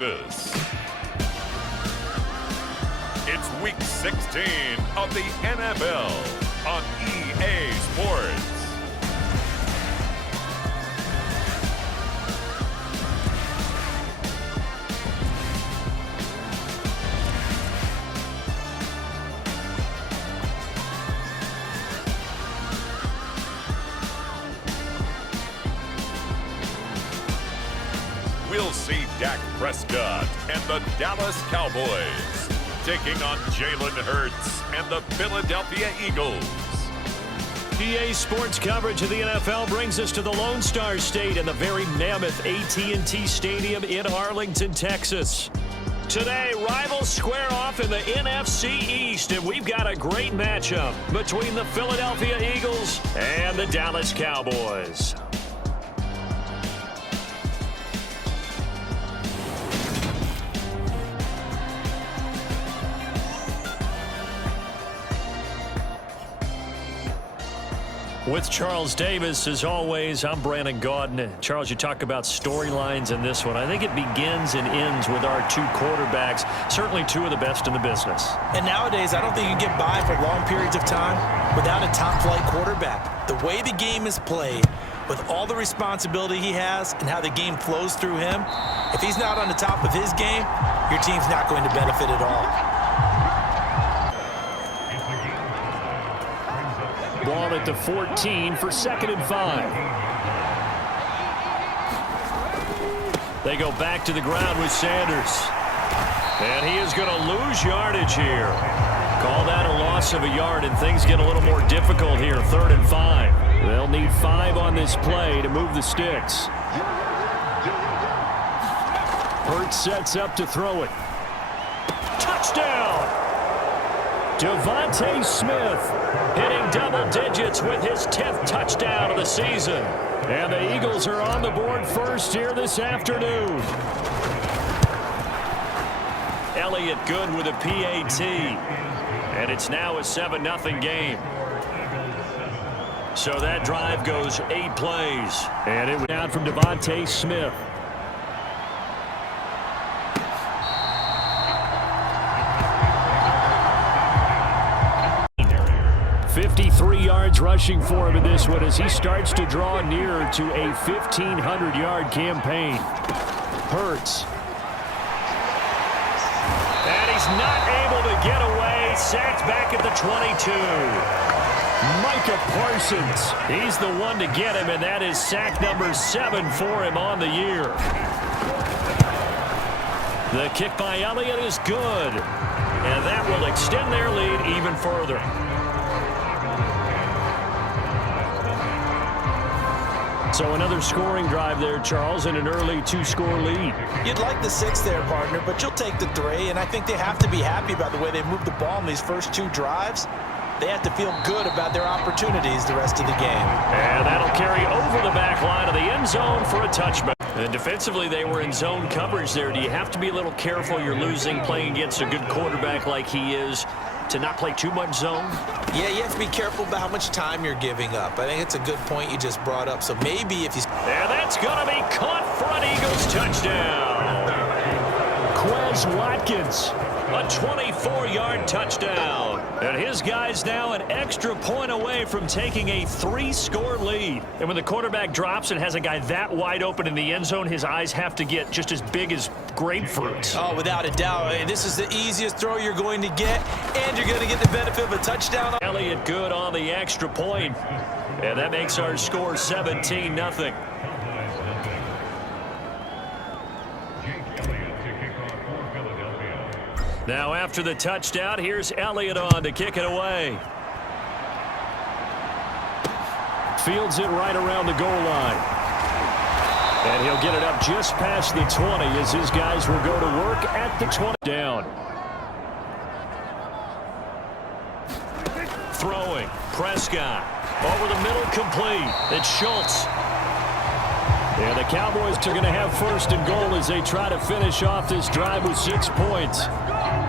It's week 16 of the NFL on EA Sports. We'll see Dak Prescott and the Dallas Cowboys taking on Jalen Hurts and the Philadelphia Eagles. EA Sports coverage of the NFL brings us to the Lone Star State and the very mammoth AT&T Stadium in Arlington, Texas. Today, rivals square off in the NFC East, and we've got a great matchup between the Philadelphia Eagles and the Dallas Cowboys. With Charles Davis, as always, I'm Brandon Gaudin. Charles, you talk about storylines in this one. I think it begins and ends with our two quarterbacks, certainly two of the best in the business. And nowadays, I don't think you can get by for long periods of time without a top-flight quarterback. The way the game is played, with all the responsibility he has and how the game flows through him, if he's not on the top of his game, your team's not going to benefit at all. Ball at the 14 for 2nd and 5. They go back to the ground with Sanders. And he is going to lose yardage here. Call that a loss of a yard, and things get a little more difficult here. 3rd and 5. They'll need 5 on this play to move the sticks. Hurts sets up to throw it. Touchdown! DeVonta Smith hitting double digits with his 10th touchdown of the season. And the Eagles are on the board first here this afternoon. Elliott good with a PAT. And it's now a 7-0 game. So that drive goes 8 plays. And it was down from DeVonta Smith. 53 yards rushing for him in this one as he starts to draw nearer to a 1,500-yard campaign. Hurts. And he's not able to get away. Sacked back at the 22. Micah Parsons. He's the one to get him, and that is sack number 7 for him on the year. The kick by Elliott is good, and that will extend their lead even further. So another scoring drive there, Charles, and an early 2-score lead. You'd like the 6 there, partner, but you'll take the 3, and I think they have to be happy about the way they moved the ball in these first 2 drives. They have to feel good about their opportunities the rest of the game. And that'll carry over the back line of the end zone for a touchback. And defensively, they were in zone coverage there. Do you have to be a little careful? You're losing playing against a good quarterback like he is, to not play too much zone? Yeah, you have to be careful about how much time you're giving up. I think it's a good point you just brought up. So maybe if you... And that's going to be caught for an Eagles touchdown. Quez Watkins, a 24-yard touchdown. And his guy's now an extra point away from taking a 3-score lead. And when the quarterback drops and has a guy that wide open in the end zone, his eyes have to get just as big as grapefruits. Oh, without a doubt. This is the easiest throw you're going to get, and you're going to get the benefit of a touchdown. Elliott good on the extra point. And that makes our score 17-0. Now after the touchdown, here's Elliott on to kick it away. Fields it right around the goal line. And he'll get it up just past the 20 as his guys will go to work at the 20. Down. Throwing. Prescott. Over the middle, complete. It's Schultz. And the Cowboys are going to have 1st and goal as they try to finish off this drive with 6 points.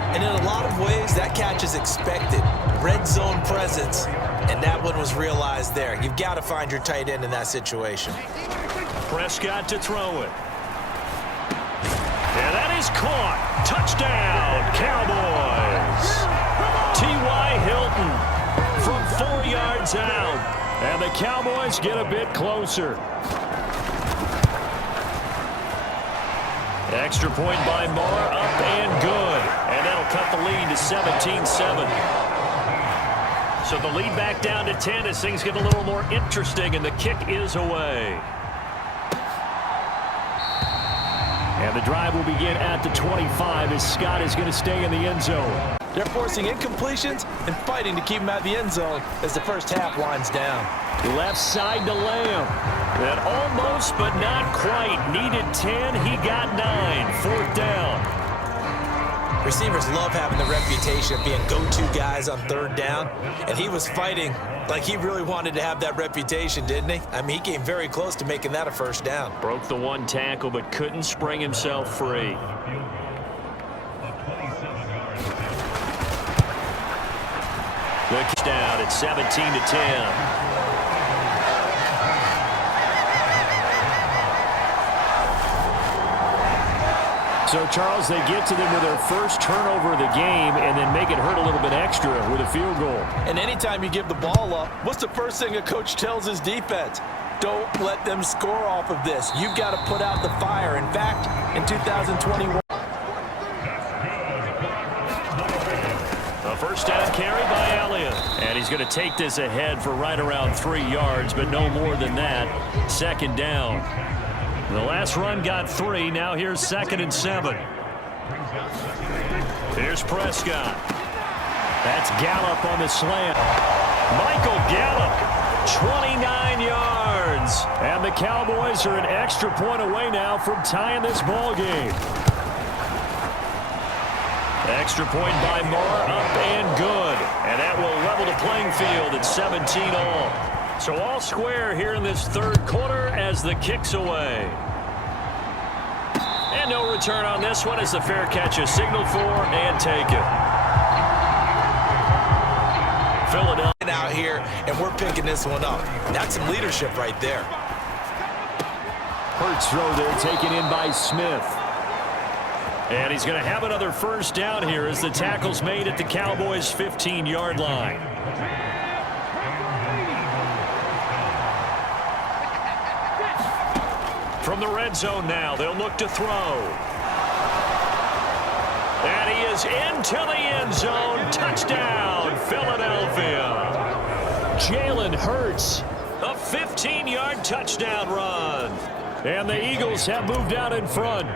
And in a lot of ways, that catch is expected. Red zone presence, and that one was realized there. You've got to find your tight end in that situation. Prescott to throw it. And that is caught. Touchdown, Cowboys. T.Y. Hilton from 4 yards out. And the Cowboys get a bit closer. Extra point by Moore, up and good. And that'll cut the lead to 17-7. So the lead back down to 10 as things get a little more interesting, and the kick is away. And the drive will begin at the 25 as Scott is going to stay in the end zone. They're forcing incompletions and fighting to keep him at the end zone as the first half winds down. Left side to Lamb. And almost, but not quite. Needed 10. He got 9. Fourth down. Receivers love having the reputation of being go-to guys on third down, and he was fighting like he really wanted to have that reputation, didn't he? I mean, he came very close to making that a first down. Broke the one tackle, but couldn't spring himself free. The kick down at 17-10. So, Charles, they get to them with their first turnover of the game and then make it hurt a little bit extra with a field goal. And anytime you give the ball up, what's the first thing a coach tells his defense? Don't let them score off of this. You've got to put out the fire. In fact, in 2021. A first down carry by Elliott. And he's going to take this ahead for right around 3 yards, but no more than that. Second down. The last run got 3. Now here's 2nd and 7. Here's Prescott. That's Gallup on the slant. Michael Gallup, 29 yards. And the Cowboys are an extra point away now from tying this ball game. Extra point by Moore, up and good. And that will level the playing field at 17-all. So all square here in this third quarter as the kick's away. And no return on this one as the fair catch is signaled for and taken. Philadelphia out here, and we're picking this one up. That's some leadership right there. Hurts throw there taken in by Smith. And he's going to have another first down here as the tackle's made at the Cowboys' 15-yard line. From the red zone now, they'll look to throw. And he is into the end zone. Touchdown, Philadelphia. Jalen Hurts, a 15-yard touchdown run. And the Eagles have moved out in front.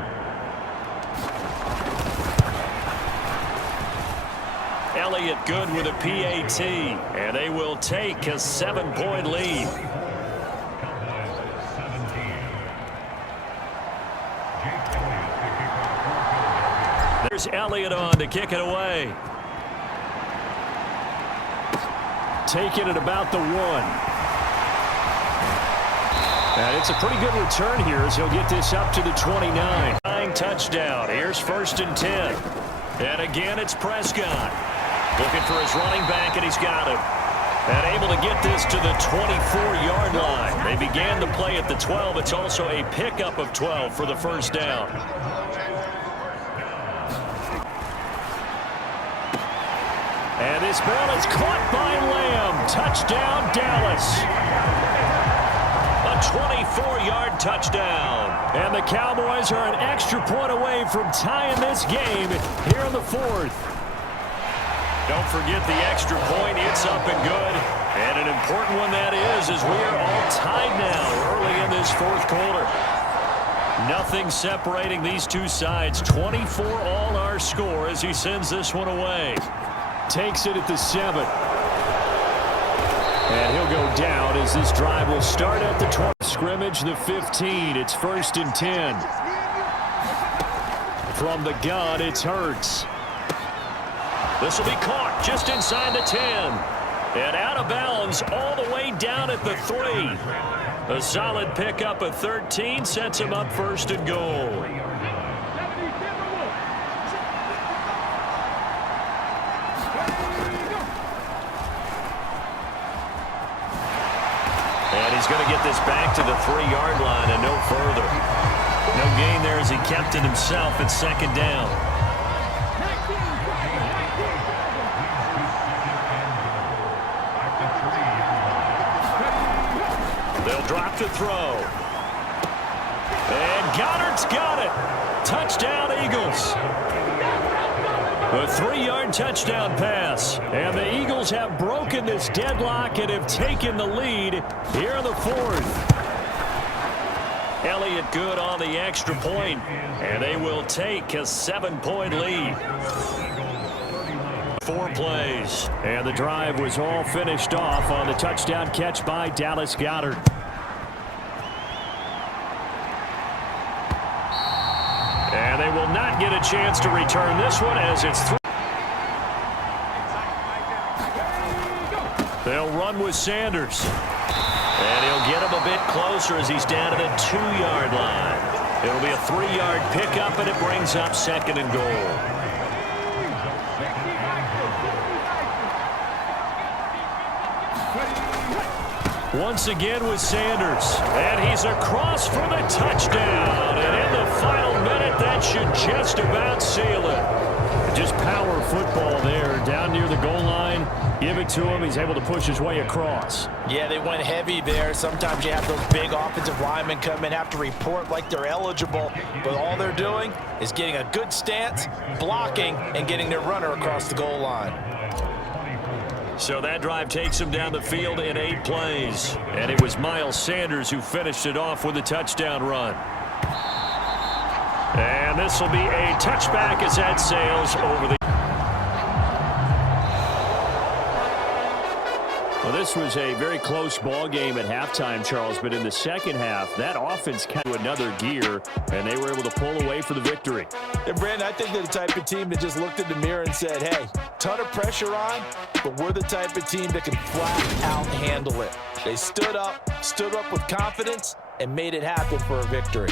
Elliott good with a PAT. And they will take a 7-point lead. There's Elliott on to kick it away. Taking it about the 1. And it's a pretty good return here as he'll get this up to the 29. Touchdown. Here's 1st and 10. And again, it's Prescott. Looking for his running back, and he's got him. And able to get this to the 24-yard line. They began the play at the 12. It's also a pickup of 12 for the first down. And this ball is caught by Lamb. Touchdown, Dallas. A 24-yard touchdown. And the Cowboys are an extra point away from tying this game here in the 4th. Don't forget the extra point. It's up and good. And an important one that is, as we are all tied now early in this 4th quarter. Nothing separating these two sides. 24-all our score as he sends this one away. Takes it at the 7. And he'll go down as this drive will start at the 20. Scrimmage, the 15. It's 1st and 10. From the gun, it's Hurts. This will be caught just inside the 10. And out of bounds all the way down at the 3. A solid pickup of 13 sets him up 1st and goal. And he's going to get this back to the 3-yard line and no further. No gain there as he kept it himself at second down. They'll drop to throw. And Goddard's got it. Touchdown, Eagles. A 3-yard touchdown pass. And the Eagles have broken this deadlock and have taken the lead here in the fourth. Elliott good on the extra point, and they will take a 7-point lead. 4 plays, and the drive was all finished off on the touchdown catch by Dallas Goedert. And they will not get a chance to return this one as it's through. They'll run with Sanders. And he'll get him a bit closer as he's down to the 2-yard line. It'll be a 3-yard pickup, and it brings up 2nd and goal. Once again with Sanders. And he's across for the touchdown. And in the final minute, that should just about seal it. Just power football there down near the goal line. Give it to him. He's able to push his way across. Yeah, they went heavy there. Sometimes you have those big offensive linemen come in, have to report like they're eligible. But all they're doing is getting a good stance, blocking, and getting their runner across the goal line. So that drive takes him down the field in 8 plays. And it was Miles Sanders who finished it off with a touchdown run. And this will be a touchback as that sails over the... Well, this was a very close ball game at halftime, Charles, but in the second half, that offense came to another gear, and they were able to pull away for the victory. And, Brandon, I think they're the type of team that just looked in the mirror and said, hey, ton of pressure on, but we're the type of team that can flat out handle it. They stood up with confidence, and made it happen for a victory.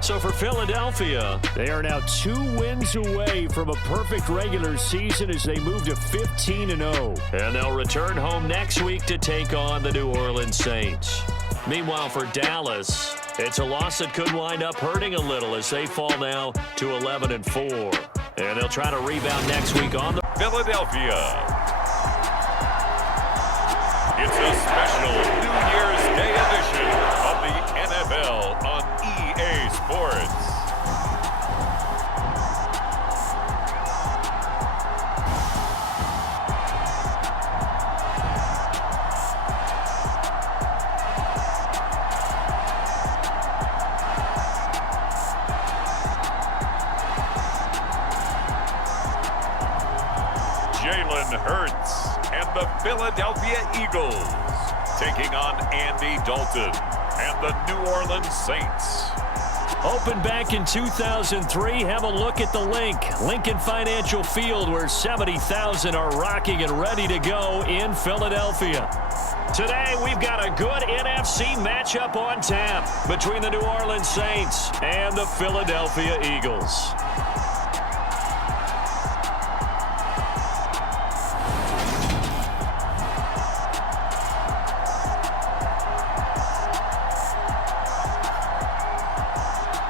So for Philadelphia, they are now 2 wins away from a perfect regular season as they move to 15-0. And they'll return home next week to take on the New Orleans Saints. Meanwhile, for Dallas, it's a loss that could wind up hurting a little as they fall now to 11-4. And they'll try to rebound next week on the Philadelphia. It's a special New Year's Day edition of the NFL on EA Sports. Jalen Hurts and the Philadelphia Eagles taking on Andy Dalton and the New Orleans Saints. Opened back in 2003, have a look at the Lincoln Financial Field, where 70,000 are rocking and ready to go in Philadelphia. Today, we've got a good NFC matchup on tap between the New Orleans Saints and the Philadelphia Eagles.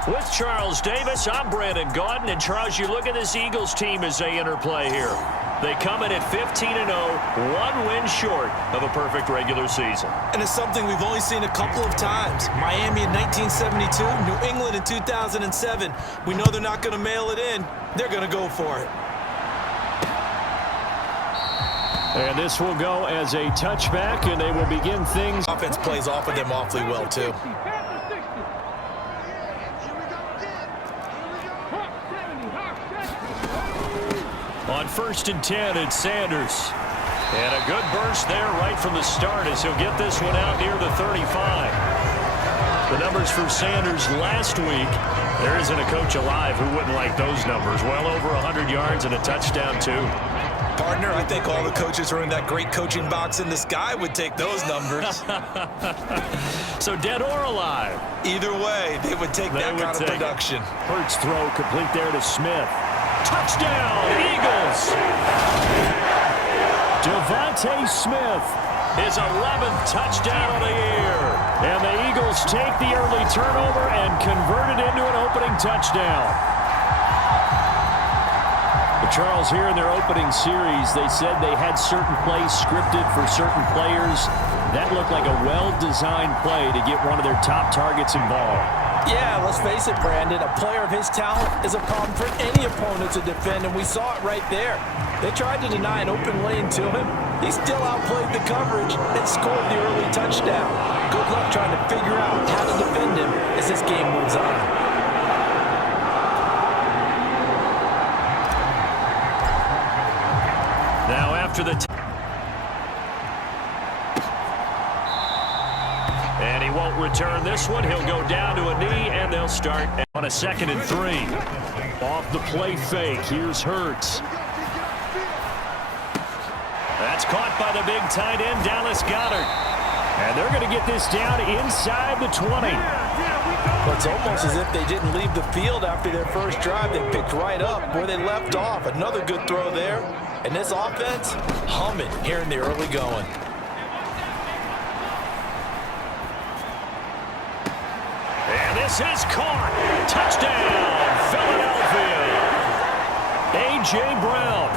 With Charles Davis, I'm Brandon Gaudin. And Charles, you look at this Eagles team as they interplay here. They come in at 15-0, 1 win short of a perfect regular season. And it's something we've only seen a couple of times. Miami in 1972, New England in 2007. We know they're not going to mail it in. They're going to go for it. And this will go as a touchback, and they will begin things. Offense plays off of them awfully well, too. On 1st and 10, it's Sanders. And a good burst there right from the start as he'll get this one out near the 35. The numbers for Sanders last week, there isn't a coach alive who wouldn't like those numbers. Well over 100 yards and a touchdown, too. Partner, I think all the coaches who are in that great coaching box in the sky would take those numbers. So dead or alive? Either way, they would take that kind of production. Hurts throw complete there to Smith. Touchdown, Eagles! Devontae Smith, his 11th touchdown of the year. And the Eagles take the early turnover and convert it into an opening touchdown. But Charles, here in their opening series, they said they had certain plays scripted for certain players. That looked like a well-designed play to get one of their top targets involved. Yeah, let's face it, Brandon. A player of his talent is a problem for any opponent to defend, and we saw it right there. They tried to deny an open lane to him. He still outplayed the coverage and scored the early touchdown. Good luck trying to figure out how to defend him as this game moves on. Now after the... And he won't return this one. He'll go down to a knee, and they'll start on a 2nd and 3. Off the play fake. Here's Hurts. That's caught by the big tight end, Dallas Goedert. And they're going to get this down inside the 20. Well, it's almost as if they didn't leave the field after their first drive. They picked right up where they left off. Another good throw there. And this offense, humming here in the early going. And this is caught. Touchdown, Philadelphia. A.J. Brown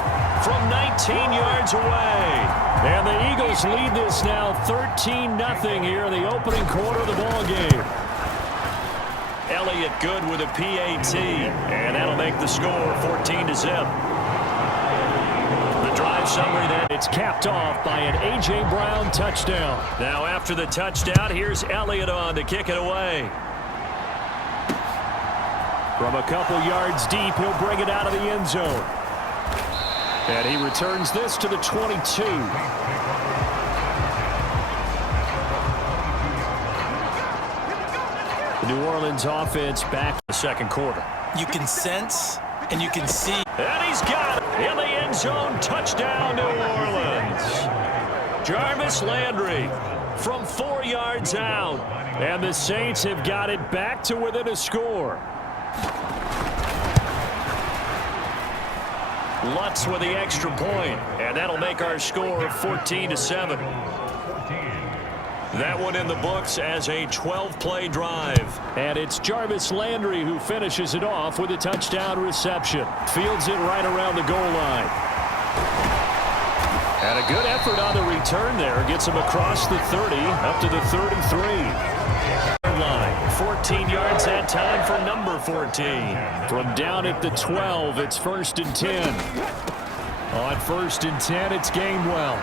from 19 yards away. And the Eagles lead this now 13-0 here in the opening quarter of the ball game. Elliott good with a PAT, and that'll make the score 14-0. The drive summary then, it's capped off by an A.J. Brown touchdown. Now after the touchdown, here's Elliott on to kick it away. From a couple yards deep, he'll bring it out of the end zone. And he returns this to the 22. The New Orleans offense back in the second quarter. You can sense and you can see. And he's got it in the end zone. Touchdown, New Orleans. Jarvis Landry from 4 yards out. And the Saints have got it back to within a score. Lutz with the extra point, and that'll make our score 14-7. That one in the books as a 12-play drive. And it's Jarvis Landry who finishes it off with a touchdown reception. Fields it right around the goal line. And a good effort on the return there. Gets him across the 30, up to the 33. 14 yards that time for number 14. From down at the 12, it's 1st and 10. On 1st and 10, it's Gainwell.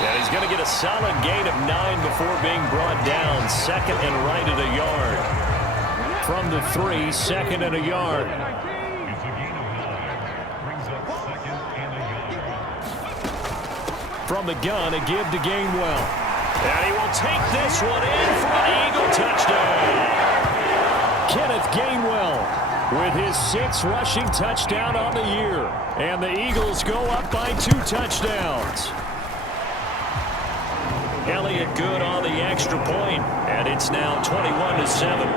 And he's going to get a solid gain of 9 before being brought down. 2nd and right at a yard. From the 3, 2nd and a yard. From the gun, a give to Gainwell. And he will take this one in for an Eagle touchdown. Kenneth Gainwell with his 6th rushing touchdown on the year. And the Eagles go up by 2 touchdowns. Elliott good on the extra point, and it's now 21-7.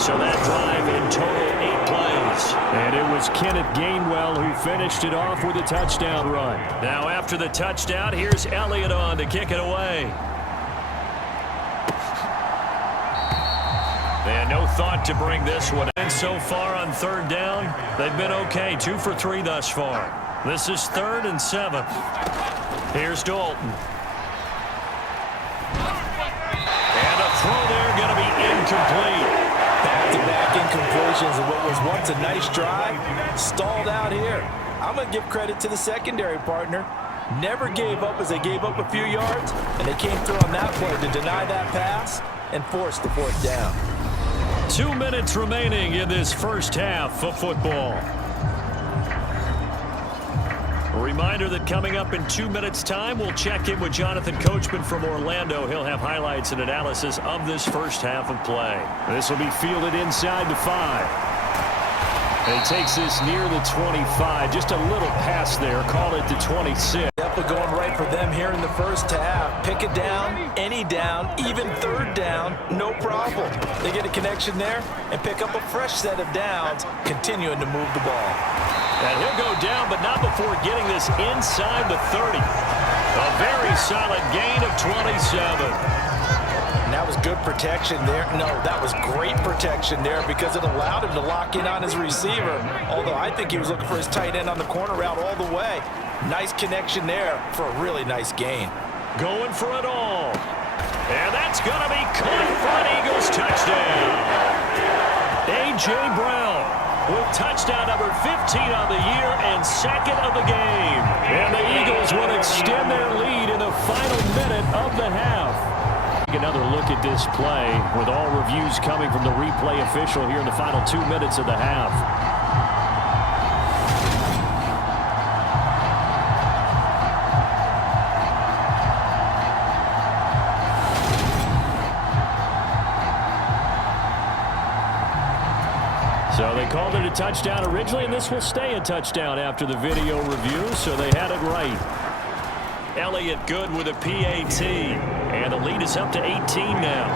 So that drive in total 8 plays. And it was Kenneth Gainwell who finished it off with a touchdown run. Now after the touchdown, here's Elliott on to kick it away. And no thought to bring this one in so far on 3rd down. They've been okay, 2 for 3 thus far. This is 3rd and 7. Here's Dalton. And a throw there going to be incomplete. Back-to-back incompletions of what was once a nice drive, stalled out here. I'm going to give credit to the secondary partner. Never gave up as they gave up a few yards, and they came through on that play to deny that pass and force the 4th down. 2 minutes remaining in this first half of football. A reminder that coming up in 2 minutes' time, we'll check in with Jonathan Coachman from Orlando. He'll have highlights and analysis of this first half of play. This will be fielded inside the 5. And he takes this near the 25. Just a little pass there. Call it the 26. Yep, but going right for them here in the first half. Pick it down, any down, even 3rd down, no problem. They get a connection there and pick up a fresh set of downs, continuing to move the ball. And he'll go down, but not before getting this inside the 30. A very solid gain of 27. And that was good protection there. No, that was great protection there because it allowed him to lock in on his receiver. Although I think he was looking for his tight end on the corner route all the way. Nice connection there for a really nice gain. Going for it all. And that's going to be caught for an Eagles touchdown. A.J. Brown with touchdown number 15 on the year and second of the game. And the Eagles will extend their lead in the final minute of the half. Another look at this play with all reviews coming from the replay official here in the final 2 minutes of the half. So they called it a touchdown originally, and this will stay a touchdown after the video review, so they had it right. Elliott good with a PAT, and the lead is up to 18 now.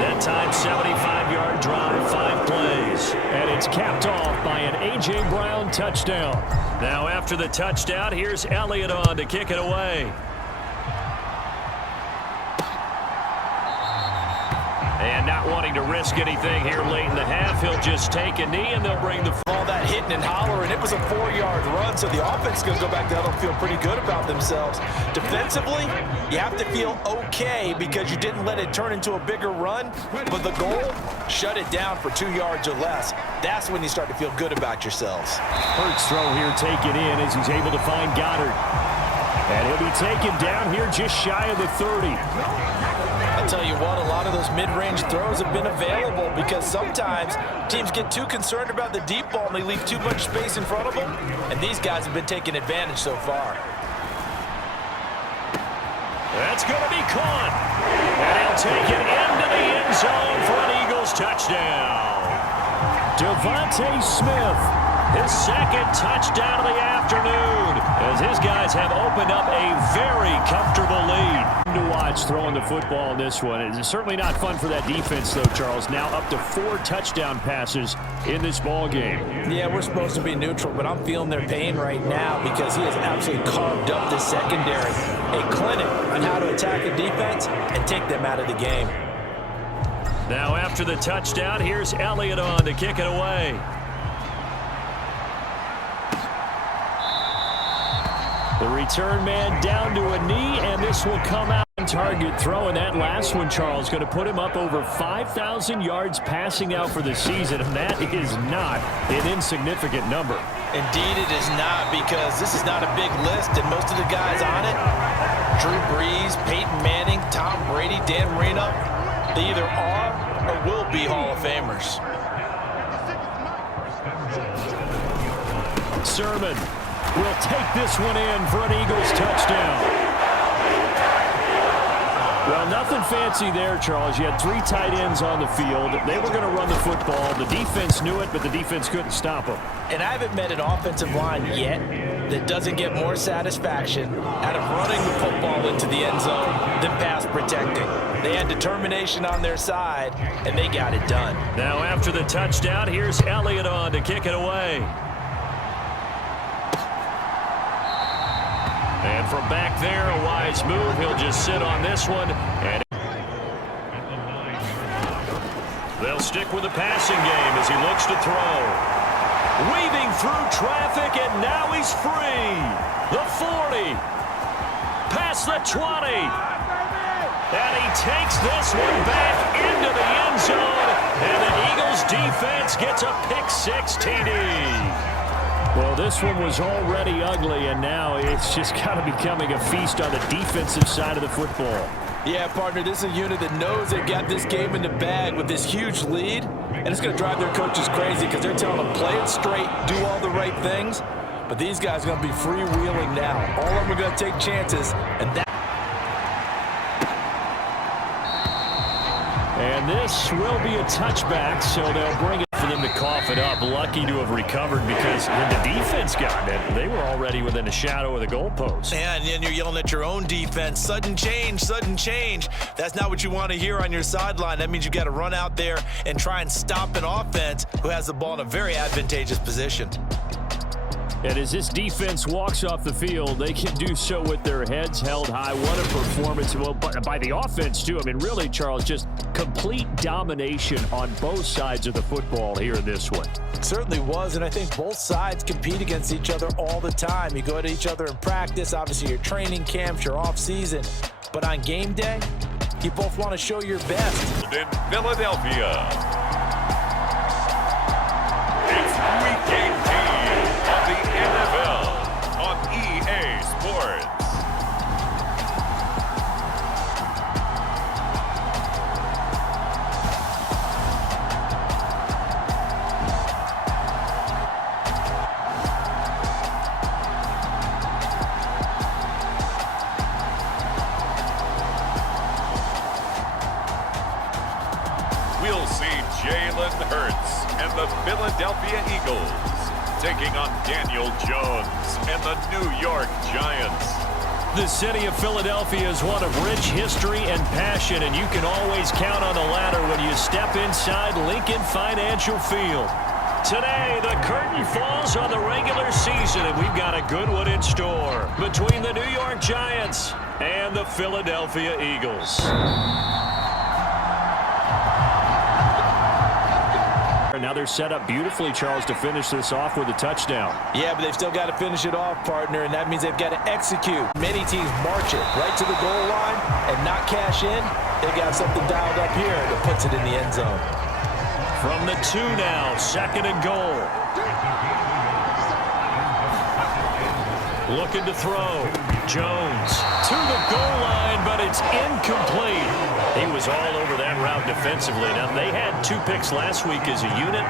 That time, 75-yard drive, 5 plays, and it's capped off by an A.J. Brown touchdown. Now after the touchdown, here's Elliott on to kick it away. And not wanting to risk anything here late in the half, he'll just take a knee, and they'll bring the All that hitting and hollering, it was a 4-yard run, so the offense is going to go back to huddle and feel pretty good about themselves. Defensively, you have to feel okay because you didn't let it turn into a bigger run, but the goal, shut it down for 2 yards or less. That's when you start to feel good about yourselves. Hurts throw here taken in as he's able to find Goddard. And he'll be taken down here just shy of the 30. I'll tell you what, a lot of those mid-range throws have been available because sometimes teams get too concerned about the deep ball and they leave too much space in front of them, and these guys have been taking advantage so far. That's going to be caught. And he'll take it into the end zone for an Eagles touchdown. Devontae Smith, his second touchdown of the afternoon, as his guys have opened up a very comfortable lead. To watch throwing the football in this one. It's certainly not fun for that defense, though, Charles. Now up to 4 touchdown passes in this ball game. Yeah, we're supposed to be neutral, but I'm feeling their pain right now because he has absolutely carved up the secondary. A clinic on how to attack a defense and take them out of the game. Now after the touchdown, here's Elliott on to kick it away. The return man down to a knee, and this will come out on target throw. And that last one, Charles, going to put him up over 5,000 yards passing out for the season, and that is not an insignificant number. Indeed it is not, because this is not a big list, and most of the guys on it, Drew Brees, Peyton Manning, Tom Brady, Dan Marino, they either are or will be Hall of Famers. Sermon will take this one in for an Eagles touchdown. Well, nothing fancy there, Charles. You had 3 tight ends on the field. They were going to run the football. The defense knew it, but the defense couldn't stop them. And I haven't met an offensive line yet that doesn't get more satisfaction out of running the football into the end zone than pass protecting. They had determination on their side, and they got it done. Now after the touchdown, here's Elliott on to kick it away. And from back there, a wise move. He'll just sit on this one. And they'll stick with the passing game as he looks to throw. Weaving through traffic, and now he's free. The 40. Past the 20. And he takes this one back into the end zone. And the Eagles defense gets a pick-6 TD. Well, this one was already ugly, and now it's just kind of becoming a feast on the defensive side of the football. Yeah, partner, this is a unit that knows they've got this game in the bag with this huge lead, and it's going to drive their coaches crazy because they're telling them, play it straight, do all the right things, but these guys are going to be freewheeling now. All of them are going to take chances, and that. And this will be a touchback, so they'll bring it for them to cough it up. Lucky to have recovered because when the defense got it, they were already within a shadow of the goalpost. Yeah, and then you're yelling at your own defense, sudden change, sudden change. That's not what you want to hear on your sideline. That means you got to run out there and try and stop an offense who has the ball in a very advantageous position. And as this defense walks off the field, they can do so with their heads held high. What a performance. Well, by the offense, too. I mean, really, Charles, just complete domination on both sides of the football here in this one. It certainly was, and I think both sides compete against each other all the time. You go at each other in practice, obviously your training camps, your off-season. But on game day, you both want to show your best. In Philadelphia, it's Week 18 of the NFL on EA Sports. We'll see Jalen Hurts and the Philadelphia Eagles taking on Daniel Jones and the New York Giants. The city of Philadelphia is one of rich history and passion, and you can always count on the ladder when you step inside Lincoln Financial Field. Today, the curtain falls on the regular season, and we've got a good one in store between the New York Giants and the Philadelphia Eagles. Now they're set up beautifully, Charles, to finish this off with a touchdown. Yeah, but they've still got to finish it off, partner, and that means they've got to execute. Many teams march it right to the goal line and not cash in. They got something dialed up here that puts it in the end zone. From the 2 now, 2nd and goal. Looking to throw. Jones to the goal line, but it's incomplete. He was all over that route defensively. Now, they had 2 picks last week as a unit.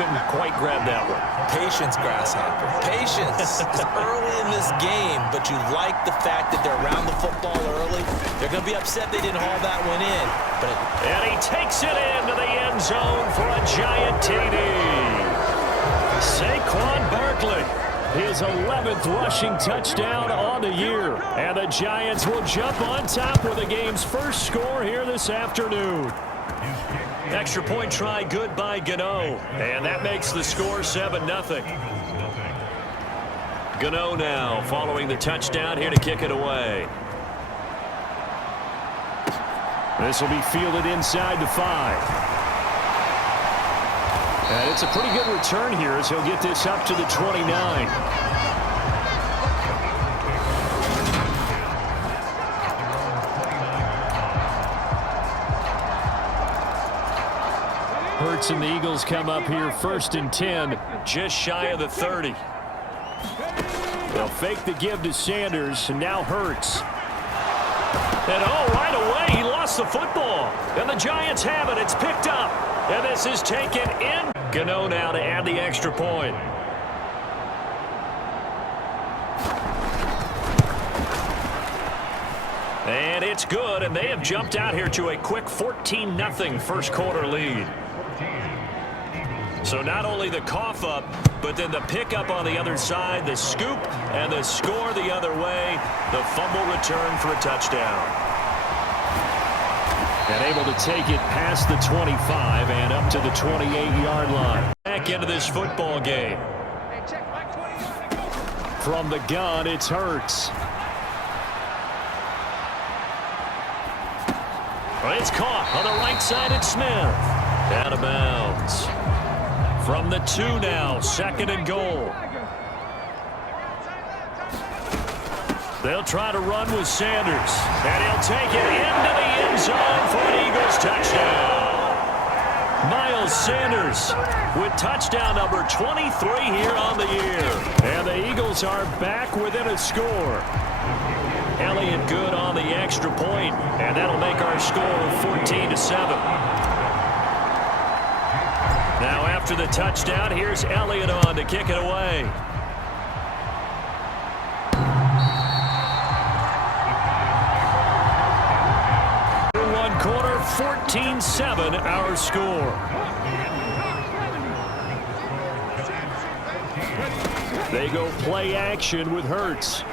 Couldn't quite grab that one. Patience, Grasshopper. Patience. It's early in this game, but you like the fact that they're around the football early. They're going to be upset they didn't haul that one in. And he takes it into the end zone for a giant TD. Saquon Barkley. His 11th rushing touchdown on the year. And the Giants will jump on top with the game's first score here this afternoon. Extra point try good by Gano. And that makes the score 7-0. Gano now following the touchdown here to kick it away. This will be fielded inside the 5. And it's a pretty good return here as he'll get this up to the 29. Hurts and the Eagles come up here 1st and 10, just shy of the 30. They'll fake the give to Sanders, and now Hurts. And right away, he lost the football. And the Giants have it. It's picked up. And this is taken in. Gano now to add the extra point. And it's good, and they have jumped out here to a quick 14-0 first quarter lead. So not only the cough up, but then the pickup on the other side, the scoop, and the score the other way, the fumble return for a touchdown. And able to take it past the 25 and up to the 28-yard line. Back into this football game. From the gun, it's Hurts. It's caught on the right side, it's Smith. Out of bounds. From the 2 now, 2nd and goal. They'll try to run with Sanders. And he'll take it into the end zone for an Eagles touchdown. Miles Sanders with touchdown number 23 here on the year. And the Eagles are back within a score. Elliott good on the extra point, and that'll make our score 14-7. Now after the touchdown, here's Elliott on to kick it away. One quarter, 14-7 our score. They go play action with Hurts.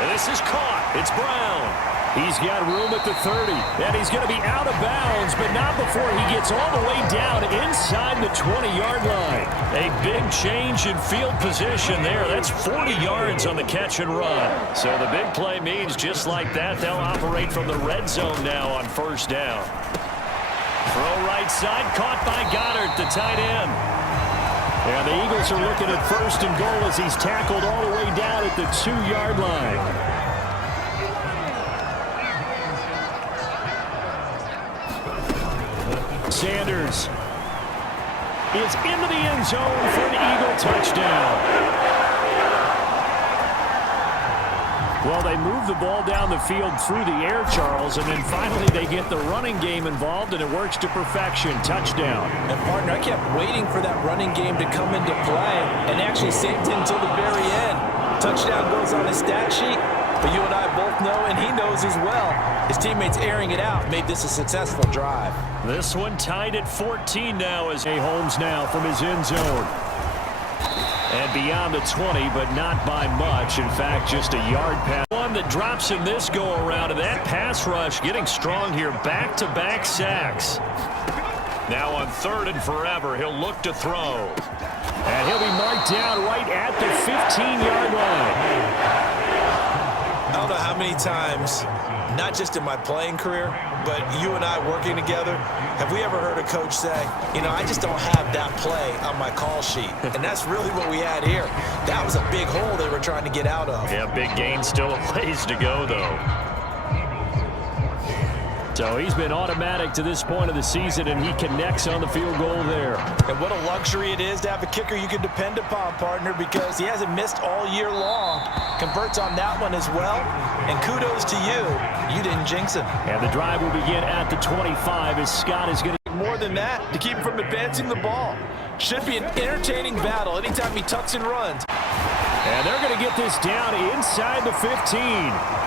And this is caught. It's Brown. He's got room at the 30, and he's going to be out of bounds, but not before he gets all the way down inside the 20-yard line. A big change in field position there. That's 40 yards on the catch and run. So the big play means just like that, they'll operate from the red zone now on first down. Throw right side, caught by Goddard, the tight end. And the Eagles are looking at first and goal as he's tackled all the way down at the 2-yard line. Sanders is into the end zone for an Eagle touchdown. Well, they move the ball down the field through the air, Charles, and then finally they get the running game involved, and it works to perfection. Touchdown. And, partner, I kept waiting for that running game to come into play and actually saved it until the very end. Touchdown goes on his stat sheet, but you and I both know, and he knows as well, his teammates airing it out made this a successful drive. This one tied at 14 now as Holmes now from his end zone. And beyond the 20, but not by much. In fact, just a yard pass. One that drops him this go-around, and that pass rush getting strong here. Back-to-back sacks. Now on 3rd and forever, he'll look to throw. And he'll be marked down right at the 15-yard line. I don't know how many times, not just in my playing career, but you and I working together, have we ever heard a coach say, you know, I just don't have that play on my call sheet. And that's really what we had here. That was a big hole they were trying to get out of. Yeah, big gain, still a ways to go, though. So he's been automatic to this point of the season, and he connects on the field goal there. And what a luxury it is to have a kicker you can depend upon, partner, because he hasn't missed all year long. Converts on that one as well. And kudos to you. You didn't jinx him. And the drive will begin at the 25 as Scott is going to... More than that, to keep him from advancing the ball. Should be an entertaining battle anytime he tucks and runs. And they're going to get this down inside the 15.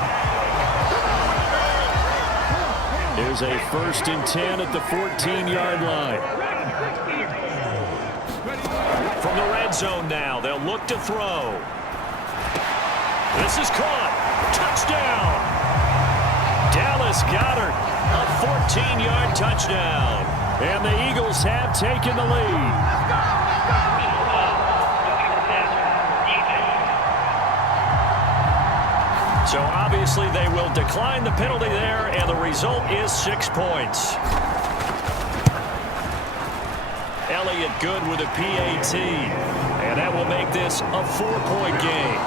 There's a 1st and 10 at the 14-yard line. From the red zone now, they'll look to throw. This is caught. Touchdown. Dallas Goedert, a 14-yard touchdown. And the Eagles have taken the lead. So obviously they will decline the penalty there, and the result is 6 points. Elliott good with a PAT, and that will make this a 4-point game.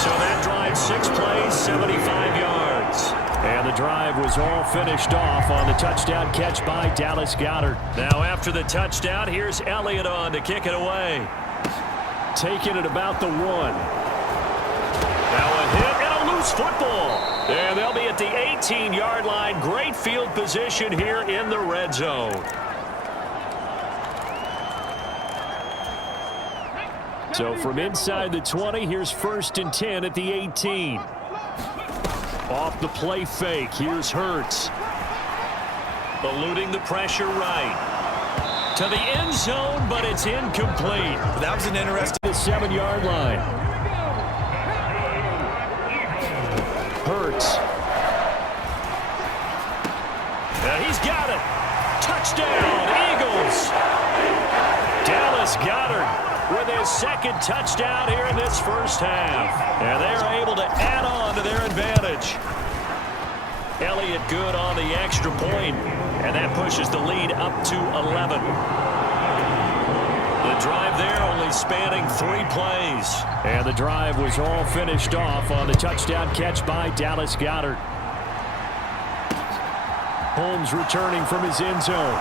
So that drive, 6 plays, 75 yards. And the drive was all finished off on the touchdown catch by Dallas Goedert. Now after the touchdown, here's Elliott on to kick it away. Taking it about the 1. Now a hit and a loose football. And they'll be at the 18-yard line. Great field position here in the red zone. So from inside the 20, here's 1st and 10 at the 18. Off the play fake, here's Hurts. Eluding the pressure right. To the end zone, but it's incomplete. That was an interesting... The 7-yard line. Hurts. And he's got it. Touchdown, Eagles. Dallas Goedert with his 2nd touchdown here in this first half. And they're able to add on to their advantage. Elliott good on the extra point, and that pushes the lead up to 11. The drive there only spanning 3 plays. And the drive was all finished off on the touchdown catch by Dallas Goedert. Holmes returning from his end zone.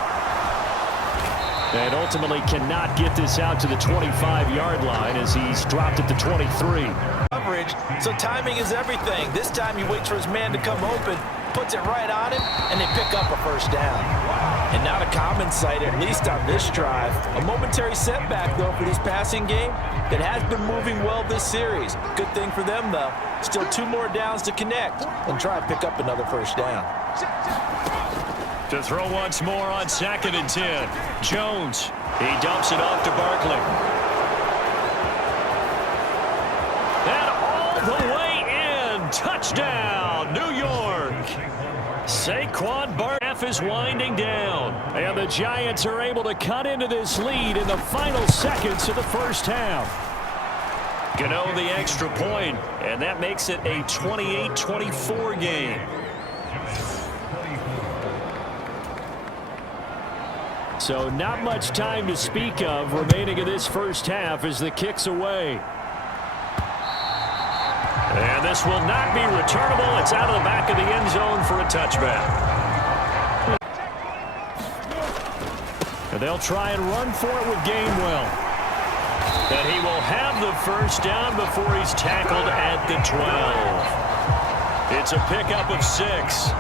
And ultimately cannot get this out to the 25-yard line as he's dropped at the 23. Coverage, so timing is everything. This time he waits for his man to come open, puts it right on him, and they pick up a first down. And not a common sight, at least on this drive. A momentary setback, though, for this passing game that has been moving well this series. Good thing for them, though. Still 2 more downs to connect and try and pick up another first down. To throw once more on 2nd and 10. Jones, he dumps it off to Barkley. And all the way in. Touchdown. Saquon Barkley is winding down. And the Giants are able to cut into this lead in the final seconds of the first half. Gano the extra point, and that makes it a 28-24 game. So not much time to speak of remaining in this first half as the kick's away. And this will not be returnable. It's out of the back of the end zone for a touchback. And they'll try and run for it with Gainwell. And he will have the first down before he's tackled at the 12. It's a pickup of 6.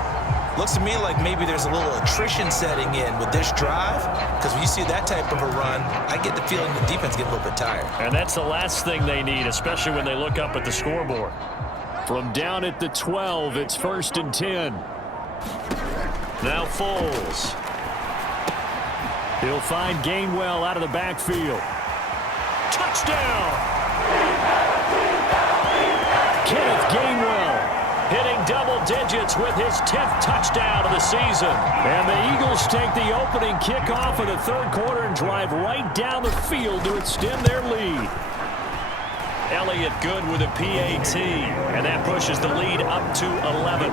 Looks to me like maybe there's a little attrition setting in with this drive, because when you see that type of a run, I get the feeling the defense gets a little bit tired. And that's the last thing they need, especially when they look up at the scoreboard. From down at the 12, it's 1st and 10. Now Foles. He'll find Gainwell out of the backfield. Touchdown! Kenneth Gainwell hitting double digits with his 10th touchdown of the season. And the Eagles take the opening kickoff of the third quarter and drive right down the field to extend their lead. Elliott good with a PAT, and that pushes the lead up to 11.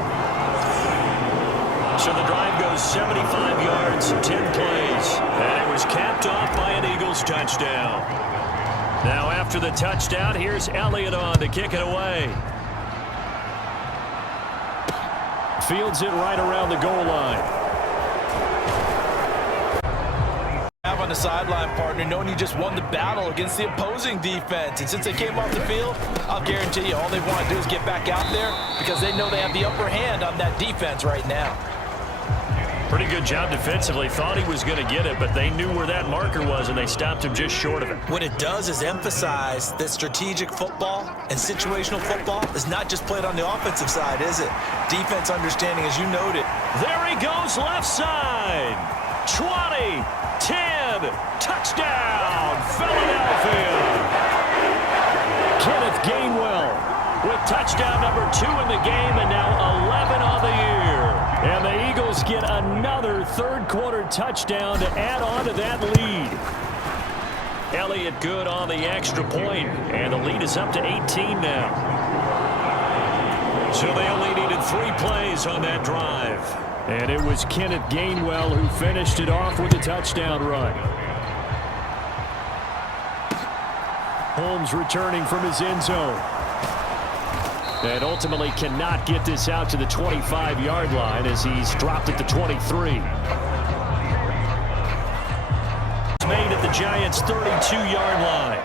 So the drive goes 75 yards, 10 plays, and it was capped off by an Eagles touchdown. Now after the touchdown, here's Elliott on to kick it away. Fields it right around the goal line. On the sideline, partner, knowing you just won the battle against the opposing defense. And since they came off the field, I'll guarantee you all they want to do is get back out there because they know they have the upper hand on that defense right now. Pretty good job defensively. Thought he was going to get it, but they knew where that marker was, and they stopped him just short of it. What it does is emphasize that strategic football and situational football is not just played on the offensive side, is it? Defense understanding, as you noted. There he goes, left side. 20, 10, touchdown, Philadelphia. Kenneth Gainwell with touchdown number 2 in the game, and now 11 on the year. And the Eagles get another third quarter touchdown to add on to that lead. Elliott good on the extra point, and the lead is up to 18 now. So they only needed 3 plays on that drive. And it was Kenneth Gainwell who finished it off with a touchdown run. Holmes returning from his end zone. And ultimately cannot get this out to the 25-yard line as he's dropped at the 23. It's made at the Giants' 32-yard line.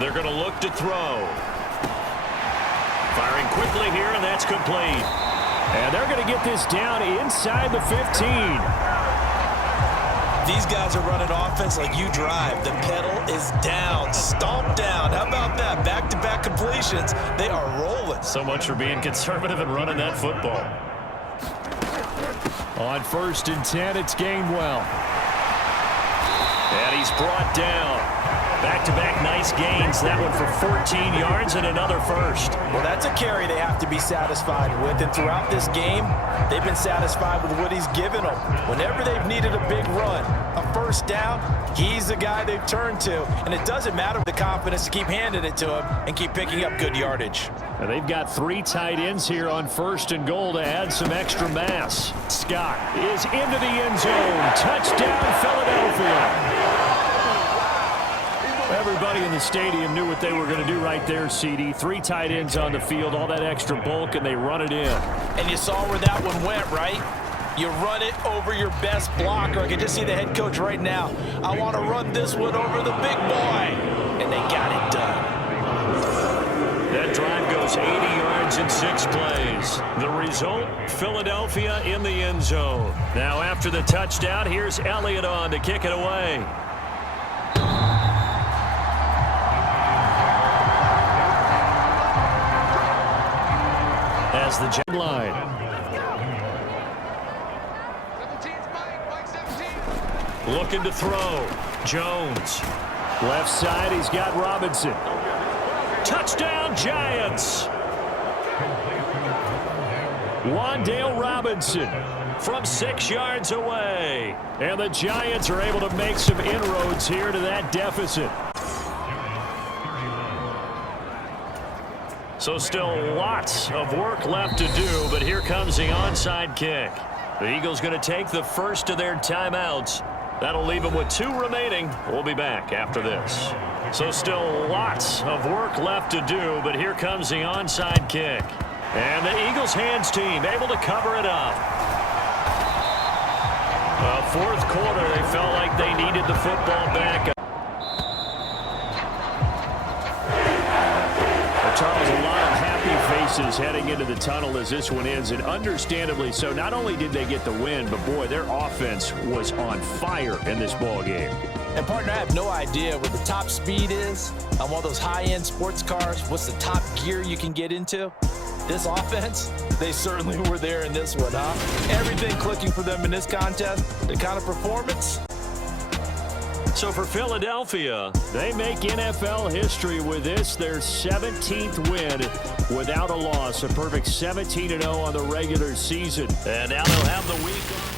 They're going to look to throw. Firing quickly here, and that's complete. And they're going to get this down inside the 15. These guys are running offense like you drive. The pedal is down, stomp down. How about that? Back-to-back completions. They are rolling. So much for being conservative and running that football. On 1st and 10, it's Gainwell. And he's brought down. Back-to-back nice gains. That one for 14 yards and another first. Well, that's a carry they have to be satisfied with. And throughout this game, they've been satisfied with what he's given them. Whenever they've needed a big run, a first down, he's the guy they've turned to. And it doesn't matter the confidence to keep handing it to him and keep picking up good yardage. Now they've got 3 tight ends here on 1st and goal to add some extra mass. Scott is into the end zone. Touchdown, Philadelphia. Everybody in the stadium knew what they were going to do right there, CD. 3 tight ends on the field, all that extra bulk, and they run it in. And you saw where that one went, right? You run it over your best blocker. I can just see the head coach right now. I want to run this one over the big boy. And they got it done. That drive goes 80 yards in 6 plays. The result, Philadelphia in the end zone. Now after the touchdown, here's Elliott on to kick it away. As the jet line. Looking to throw. Jones. Left side, he's got Robinson. Touchdown, Giants. Wan'Dale Robinson from 6 yards away. And the Giants are able to make some inroads here to that deficit. So still lots of work left to do, but here comes the onside kick. The Eagles going to take the first of their timeouts. That'll leave them with 2 remaining. We'll be back after this. So still lots of work left to do, but here comes the onside kick. And the Eagles hands team able to cover it up. Fourth quarter, they felt like they needed the football back. Charles, a lot of happy faces heading into the tunnel as this one ends, and understandably so. Not only did they get the win, but boy, their offense was on fire in this ball game. And partner, I have no idea what the top speed is on one of those high-end sports cars. What's the top gear you can get into? This offense, they certainly were there in this one, huh? Everything clicking for them in this contest, the kind of performance. So for Philadelphia, they make NFL history with this, their 17th win without a loss. A perfect 17-0 on the regular season. And now they'll have the week.